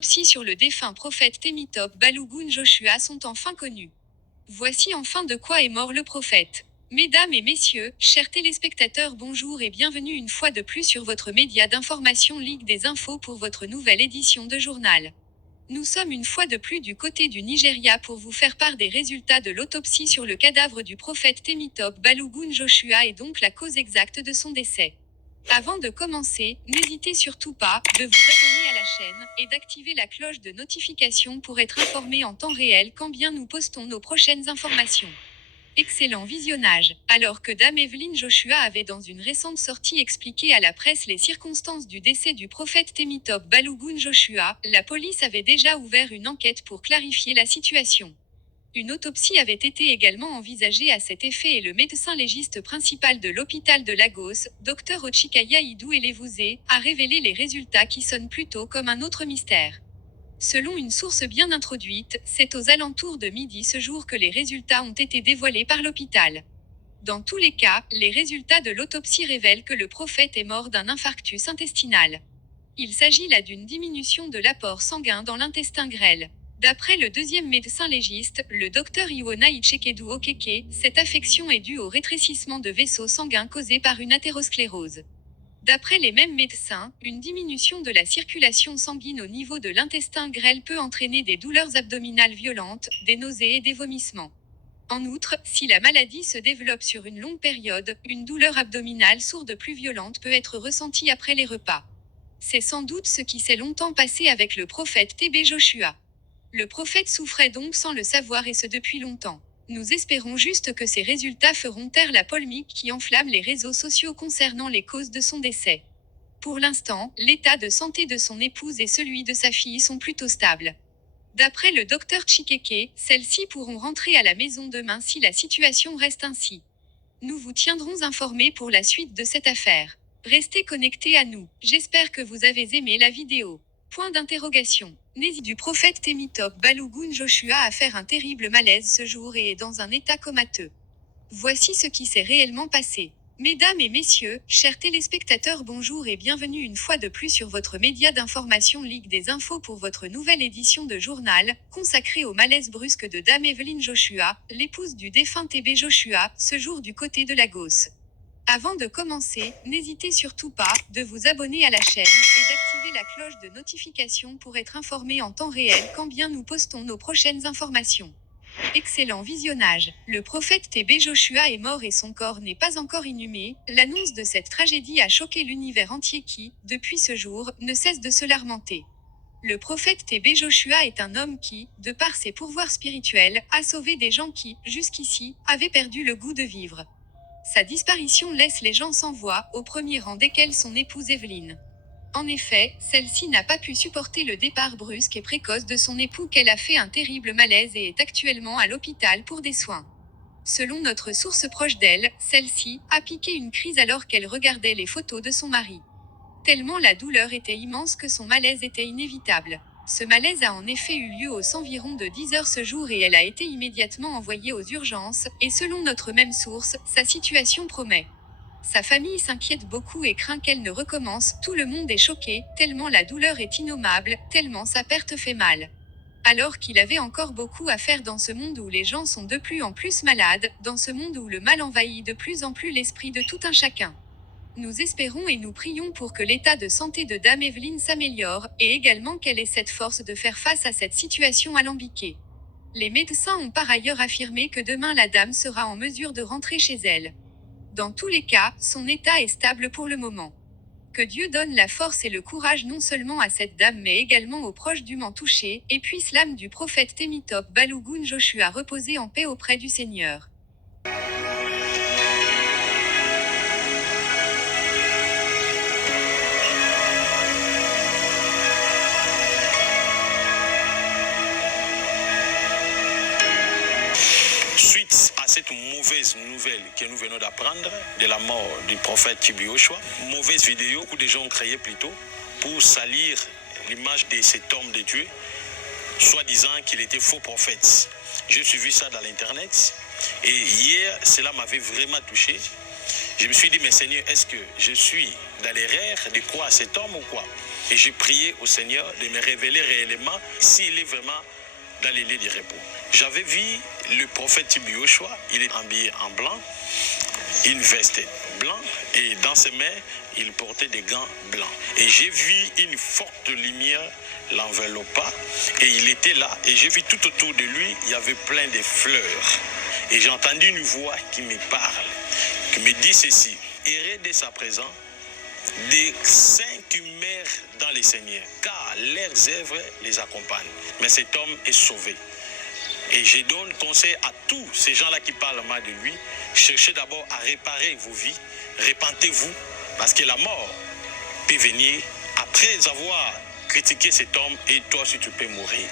Autopsies sur le défunt prophète Temitop Balogun Joshua sont enfin connues. Voici enfin de quoi est mort le prophète. Mesdames et messieurs, chers téléspectateurs, bonjour et bienvenue une fois de plus sur votre média d'information Ligue des Infos pour votre nouvelle édition de journal. Nous sommes une fois de plus du côté du Nigeria pour vous faire part des résultats de l'autopsie sur le cadavre du prophète Temitop Balogun Joshua et donc la cause exacte de son décès. Avant de commencer, n'hésitez surtout pas de vous abonner à la chaîne et d'activer la cloche de notification pour être informé en temps réel quand bien nous postons nos prochaines informations. Excellent visionnage. Alors que Dame Evelyn Joshua avait dans une récente sortie expliqué à la presse les circonstances du décès du prophète Temitop Balogun Joshua, la police avait déjà ouvert une enquête pour clarifier la situation. Une autopsie avait été également envisagée à cet effet et le médecin légiste principal de l'hôpital de Lagos, Dr Ochikaya Idou Elevouze, a révélé les résultats qui sonnent plutôt comme un autre mystère. Selon une source bien introduite, c'est aux alentours de midi ce jour que les résultats ont été dévoilés par l'hôpital. Dans tous les cas, les résultats de l'autopsie révèlent que le prophète est mort d'un infarctus intestinal. Il s'agit là d'une diminution de l'apport sanguin dans l'intestin grêle. D'après le deuxième médecin légiste, le docteur Iwona Ichekedu Okeke, cette affection est due au rétrécissement de vaisseaux sanguins causé par une athérosclérose. D'après les mêmes médecins, une diminution de la circulation sanguine au niveau de l'intestin grêle peut entraîner des douleurs abdominales violentes, des nausées et des vomissements. En outre, si la maladie se développe sur une longue période, une douleur abdominale sourde plus violente peut être ressentie après les repas. C'est sans doute ce qui s'est longtemps passé avec le prophète TB Joshua. Le prophète souffrait donc sans le savoir et ce depuis longtemps. Nous espérons juste que ces résultats feront taire la polémique qui enflamme les réseaux sociaux concernant les causes de son décès. Pour l'instant, l'état de santé de son épouse et celui de sa fille sont plutôt stables. D'après le docteur Chikeke, celles-ci pourront rentrer à la maison demain si la situation reste ainsi. Nous vous tiendrons informés pour la suite de cette affaire. Restez connectés à nous. J'espère que vous avez aimé la vidéo. Point d'interrogation. N'hésite du prophète Temitop Balogun Joshua à faire un terrible malaise ce jour et est dans un état comateux. Voici ce qui s'est réellement passé. Mesdames et messieurs, chers téléspectateurs, bonjour et bienvenue une fois de plus sur votre média d'information Ligue des Infos pour votre nouvelle édition de journal, consacrée au malaise brusque de Dame Evelyn Joshua, l'épouse du défunt TB Joshua, ce jour du côté de Lagos. Avant de commencer, n'hésitez surtout pas de vous abonner à la chaîne et d'activer la cloche de notification pour être informé en temps réel quand bien nous postons nos prochaines informations. Excellent visionnage. Le prophète TB Joshua est mort et son corps n'est pas encore inhumé. L'annonce de cette tragédie a choqué l'univers entier qui, depuis ce jour, ne cesse de se lamenter. Le prophète TB Joshua est un homme qui, de par ses pourvoirs spirituels, a sauvé des gens qui, jusqu'ici, avaient perdu le goût de vivre. Sa disparition laisse les gens sans voix, au premier rang desquels son épouse Evelyn. En effet, celle-ci n'a pas pu supporter le départ brusque et précoce de son époux qu'elle a fait un terrible malaise et est actuellement à l'hôpital pour des soins. Selon notre source proche d'elle, celle-ci a piqué une crise alors qu'elle regardait les photos de son mari. Tellement la douleur était immense que son malaise était inévitable. Ce malaise a en effet eu lieu aux environs de 10 heures ce jour et elle a été immédiatement envoyée aux urgences, et selon notre même source, sa situation promet. Sa famille s'inquiète beaucoup et craint qu'elle ne recommence, tout le monde est choqué, tellement la douleur est innommable, tellement sa perte fait mal. Alors qu'il avait encore beaucoup à faire dans ce monde où les gens sont de plus en plus malades, dans ce monde où le mal envahit de plus en plus l'esprit de tout un chacun. Nous espérons et nous prions pour que l'état de santé de Dame Evelyn s'améliore, et également qu'elle ait cette force de faire face à cette situation alambiquée. Les médecins ont par ailleurs affirmé que demain la dame sera en mesure de rentrer chez elle. Dans tous les cas, son état est stable pour le moment. Que Dieu donne la force et le courage non seulement à cette dame mais également aux proches dûment touchés, et puisse l'âme du prophète Temitop Balogun Joshua reposer en paix auprès du Seigneur. Suite à cette mauvaise nouvelle que nous venons d'apprendre de la mort du prophète TB Joshua, mauvaise vidéo, beaucoup de gens ont créé plutôt pour salir l'image de cet homme de Dieu, soi-disant qu'il était faux prophète. J'ai suivi ça dans l'internet et hier, cela m'avait vraiment touché. Je me suis dit, mais Seigneur, est-ce que je suis dans l'erreur de croire à cet homme ou quoi? Et j'ai prié au Seigneur de me révéler réellement s'il est vraiment dans les lieux du repos. J'avais vu le prophète Tibi Joshua, il est habillé en blanc, une veste blanche et dans ses mains, il portait des gants blancs. Et j'ai vu une forte lumière l'enveloppa et il était là et j'ai vu tout autour de lui, il y avait plein de fleurs. Et j'ai entendu une voix qui me parle, qui me dit ceci: errez de sa présence des saints qui meurent dans les Seigneurs, car leurs œuvres les accompagnent. Mais cet homme est sauvé. Et je donne conseil à tous ces gens-là qui parlent mal de lui, cherchez d'abord à réparer vos vies, repentez-vous, parce que la mort peut venir après avoir critiqué cet homme et toi aussi tu peux mourir.